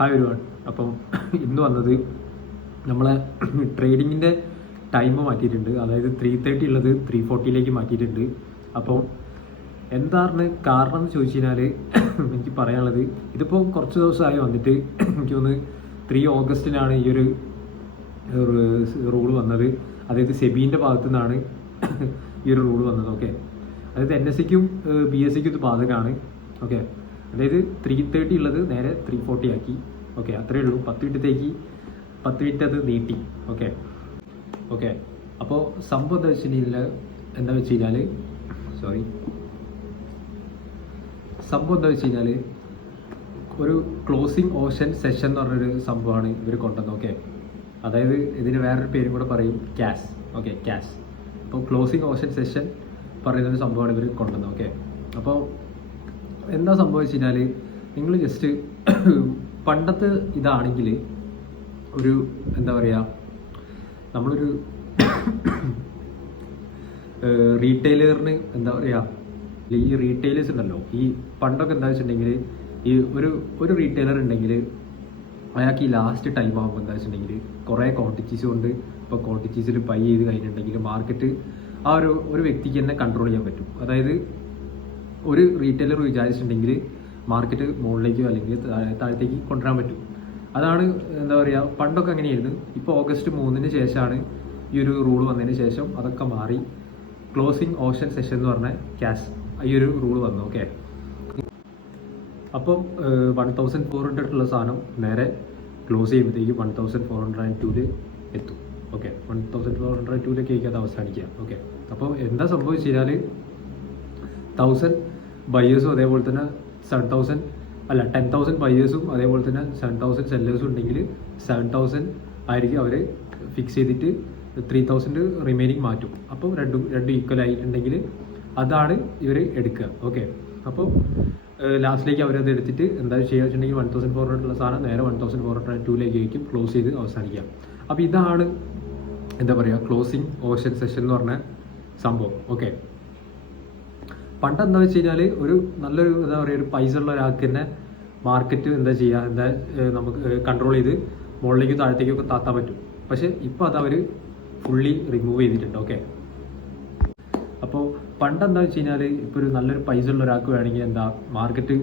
Hi ഒരുവൺ. അപ്പം ഇന്ന് വന്നത് നമ്മളെ ട്രേഡിങ്ങിൻ്റെ ടൈം മാറ്റിയിട്ടുണ്ട്. അതായത് 3:30 ഉള്ളത് 3:40 മാറ്റിയിട്ടുണ്ട്. അപ്പോൾ എന്താണ് കാരണം എന്ന് ചോദിച്ചു കഴിഞ്ഞാൽ എനിക്ക് പറയാനുള്ളത്, ഇതിപ്പോൾ കുറച്ച് ദിവസമായി വന്നിട്ട് എനിക്ക് തോന്നുന്നു 3 ഓഗസ്റ്റിനാണ് ഈ ഒരു റൂൾ വന്നത്. അതായത് സെബീൻ്റെ ഭാഗത്തു നിന്നാണ് ഈ ഒരു റൂൾ വന്നത്. ഓക്കെ, അതായത് NSEക്കും BSEക്കും ഇത് ബാധകമാണ്. ഓക്കെ, അതായത് 3:30 ഉള്ളത് നേരെ 3:40 ആക്കി. ഓക്കെ, അത്രയേ ഉള്ളൂ. 10 മിനിറ്റ് അത് നീട്ടി. ഓക്കെ. അപ്പോൾ സംഭവം എന്താ വെച്ച് കഴിഞ്ഞാൽ ഒരു ക്ലോസിംഗ് ഓഷൻ സെഷൻ എന്ന് പറഞ്ഞൊരു സംഭവമാണ് ഇവർ കൊണ്ടുവന്നത്. ഓക്കെ, അതായത് ഇതിന് വേറൊരു പേരും കൂടെ പറയും, ക്യാഷ്. Okay, cash. അപ്പോൾ ക്ലോസിംഗ് ഓഷൻ സെഷൻ പറയുന്നൊരു സംഭവമാണ് ഇവർ കൊണ്ടുവന്നത്. ഓക്കെ, അപ്പോൾ എന്താ സംഭവിച്ചു കഴിഞ്ഞാൽ, നിങ്ങൾ ജസ്റ്റ് പണ്ടത്തെ ഇതാണെങ്കിൽ ഒരു എന്താ പറയുക, നമ്മളൊരു റീറ്റെയിലറിന് എന്താ പറയുക, ഈ റീറ്റെയിലേഴ്സ് ഉണ്ടല്ലോ, ഈ പണ്ടൊക്കെ എന്താ വെച്ചിട്ടുണ്ടെങ്കിൽ ഈ ഒരു റീറ്റെയിലർ ഉണ്ടെങ്കിൽ അയാൾക്ക് ഈ ലാസ്റ്റ് ടൈം ആകുമ്പോൾ എന്താ വെച്ചിട്ടുണ്ടെങ്കിൽ കുറേ ക്വാണ്ടിറ്റീസ് കൊണ്ട് ഇപ്പോൾ ക്വാണ്ടിറ്റീസിൽ ബൈ ചെയ്ത് കഴിഞ്ഞിട്ടുണ്ടെങ്കിൽ മാർക്കറ്റ് ആ ഒരു വ്യക്തിക്ക് തന്നെ കൺട്രോൾ ചെയ്യാൻ പറ്റും. അതായത് ഒരു റീറ്റെയിലർ വിചാരിച്ചിട്ടുണ്ടെങ്കിൽ മാർക്കറ്റ് മുകളിലേക്കോ അല്ലെങ്കിൽ താഴത്തേക്ക് കൊണ്ടുവരാൻ പറ്റും. അതാണ് എന്താ പറയുക, പണ്ടൊക്കെ അങ്ങനെയായിരുന്നു. ഇപ്പോൾ ഓഗസ്റ്റ് 3-ന് ശേഷമാണ് ഈ ഒരു റൂൾ വന്നതിന് ശേഷം അതൊക്കെ മാറി ക്ലോസിംഗ് ഓഷൻ സെഷൻ എന്ന് പറഞ്ഞ ക്യാഷ് ഈ ഒരു റൂൾ വന്നു. ഓക്കെ, അപ്പം 1400 ഉള്ള സാധനം നേരെ ക്ലോസ് ചെയ്യുമ്പോഴത്തേക്ക് 1402 എത്തും. ഓക്കെ, 1402 അത് അവസാനിക്കുക. ഓക്കെ, അപ്പോൾ എന്താ സംഭവിച്ചു കഴിഞ്ഞാൽ 1000 ബയേഴ്സും അതേപോലെ തന്നെ 10,000 ബയേഴ്സും അതേപോലെ തന്നെ 7,000 സെല്ലേഴ്സും ഉണ്ടെങ്കിൽ 7,000 ആയിരിക്കും അവർ ഫിക്സ് ചെയ്തിട്ട് 3,000 റിമൈനിങ് മാറ്റും. അപ്പോൾ രണ്ടും ഈക്വൽ ആയിട്ടുണ്ടെങ്കിൽ അതാണ് ഇവർ എടുക്കുക. ഓക്കെ, അപ്പോൾ ലാസ്റ്റിലേക്ക് അവരത് എടുത്തിട്ട് എന്താ ചെയ്യുക വെച്ചിട്ടുണ്ടെങ്കിൽ 1400 ഉള്ള സാധനം നേരെ 1402 ക്ലോസ് ചെയ്ത് അവസാനിക്കാം. അപ്പോൾ ഇതാണ് എന്താ പറയുക, ക്ലോസിംഗ് ഓഷൻ സെഷൻ എന്ന് പറഞ്ഞ സംഭവം. ഓക്കെ, പണ്ട് എന്താ വെച്ച് കഴിഞ്ഞാൽ ഒരു നല്ലൊരു എന്താ പറയുക, ഒരു പൈസ ഉള്ള ഒരാൾക്ക് തന്നെ മാർക്കറ്റ് നമുക്ക് കൺട്രോൾ ചെയ്ത് മുകളിലേക്കും താഴത്തേക്കും ഒക്കെ താത്താൻ പറ്റും. പക്ഷെ ഇപ്പോൾ അത് അവർ ഫുള്ളി റിമൂവ് ചെയ്തിട്ടുണ്ട്. ഓക്കെ, അപ്പോൾ പണ്ട് എന്താ വെച്ച് കഴിഞ്ഞാൽ ഇപ്പോൾ ഒരു നല്ലൊരു പൈസ ഉള്ള ഒരാൾക്ക് വേണമെങ്കിൽ എന്താ മാർക്കറ്റ്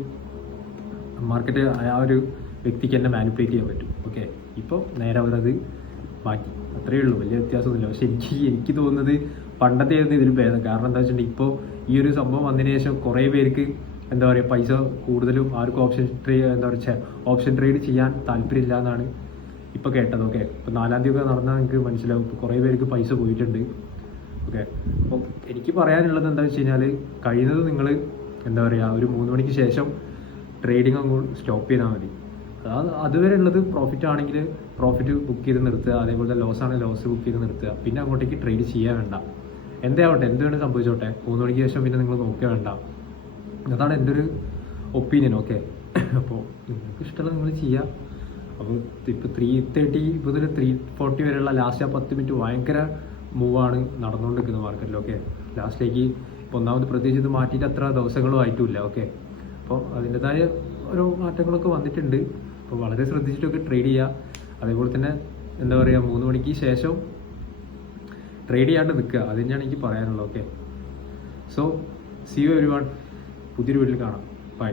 ആ ഒരു വ്യക്തിക്ക് തന്നെ മാനിപ്പുലേറ്റ് ചെയ്യാൻ പറ്റും. ഓക്കെ, ഇപ്പോൾ നേരെ അവരത് മാറ്റി. അത്രയേ ഉള്ളൂ, വലിയ വ്യത്യാസമൊന്നുമില്ല. പക്ഷെ എനിക്ക് തോന്നുന്നത് പണ്ടത്തെ ആയിരുന്നു ഇതിന് ഭേദം. കാരണം എന്താ വെച്ചിട്ടുണ്ടെങ്കിൽ ഇപ്പോൾ ഈ ഒരു സംഭവം വന്നതിന് ശേഷം കുറേ പേർക്ക് എന്താ പറയുക, പൈസ കൂടുതലും ആർക്കും ഓപ്ഷൻ ട്രേഡ് ചെയ്യാൻ താല്പര്യമില്ല എന്നാണ് ഇപ്പോൾ കേട്ടത്. ഓക്കെ, ഇപ്പോൾ 4-ാം തീയതി ഒക്കെ നടന്നാൽ നിങ്ങൾക്ക് മനസ്സിലാവും, ഇപ്പോൾ കുറേ പേർക്ക് പൈസ പോയിട്ടുണ്ട്. ഓക്കെ, അപ്പോൾ എനിക്ക് പറയാനുള്ളത് എന്താ വെച്ച് കഴിഞ്ഞാൽ, കഴിയുന്നത് നിങ്ങൾ എന്താ പറയുക, ഒരു 3 മണിക്ക് ശേഷം ട്രേഡിങ് അങ്ങോട്ട് സ്റ്റോപ്പ് ചെയ്താൽ മതി. അതുവരെ ഉള്ളത് പ്രോഫിറ്റ് ആണെങ്കിൽ പ്രോഫിറ്റ് ബുക്ക് ചെയ്ത് നിർത്തുക, അതേപോലെ ലോസ് ആണെങ്കിൽ ലോസ് ബുക്ക് ചെയ്ത് നിർത്തുക. പിന്നെ അങ്ങോട്ടേക്ക് ട്രേഡ് ചെയ്യാൻ വേണ്ട. എന്താവട്ടെ, എന്ത് വേണമെങ്കിൽ സംഭവിച്ചോട്ടെ, 3 മണിക്ക് ശേഷം പിന്നെ നിങ്ങൾ നോക്കിയാൽ വേണ്ട. അതാണ് എൻ്റെ ഒരു ഒപ്പീനിയൻ. ഓക്കെ, അപ്പോൾ നിങ്ങൾക്ക് ഇഷ്ടമുള്ള നിങ്ങൾ ചെയ്യുക. അപ്പോൾ ഇപ്പോൾ 3:30 മുതൽ 3:40 വരെയുള്ള ലാസ്റ്റ് ആ 10 മിനിറ്റ് ഭയങ്കര മൂവാണ് നടന്നുകൊണ്ടിരിക്കുന്നത് മാർക്കറ്റിൽ. ഓക്കെ, ലാസ്റ്റിലേക്ക് ഇപ്പോൾ ഒന്നാമത് പ്രത്യേകിച്ച് ഇത് മാറ്റിയിട്ട് അത്ര ദിവസങ്ങളും ആയിട്ടുമില്ല. ഓക്കെ, അപ്പോൾ അതിൻ്റെതായ ഓരോ മാറ്റങ്ങളൊക്കെ വന്നിട്ടുണ്ട്. അപ്പോൾ വളരെ ശ്രദ്ധിച്ചിട്ടൊക്കെ ട്രേഡ് ചെയ്യുക. അതേപോലെ തന്നെ എന്താ പറയുക, 3 മണിക്ക് ശേഷം ട്രേഡ് ചെയ്യാണ്ട് നിൽക്കുക. അത് തന്നെയാണ് എനിക്ക് പറയാനുള്ളത്. Okay, so see you everyone. പുതിയൊരു വീട്ടിൽ കാണാം. ബൈ.